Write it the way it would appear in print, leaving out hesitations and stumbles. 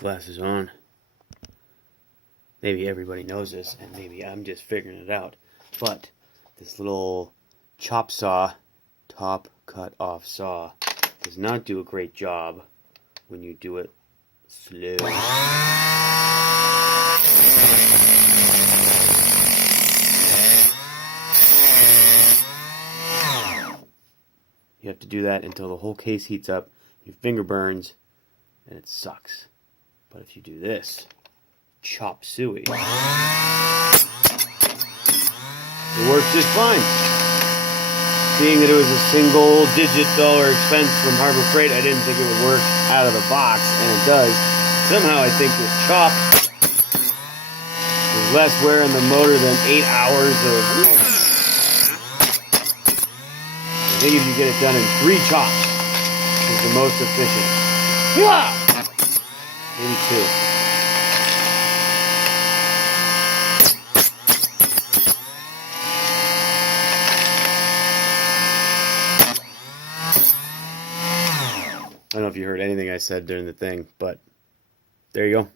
Glasses on. Maybe everybody knows this, and maybe I'm just figuring it out. But this little chop saw, top cut off saw, does not do a great job when you do it slow. You have to do that until the whole case heats up, your finger burns, and it sucks. But if you do this, chop suey, it works just fine. Being that it was a single-digit dollar expense from Harbor Freight, I didn't think it would work out of the box, and it does. Somehow I think this chop is less wear on the motor than 8 hours of... I think if you get it done in 3 chops, it's the most efficient. Maybe 2. I don't know if you heard anything I said during the thing, but there you go.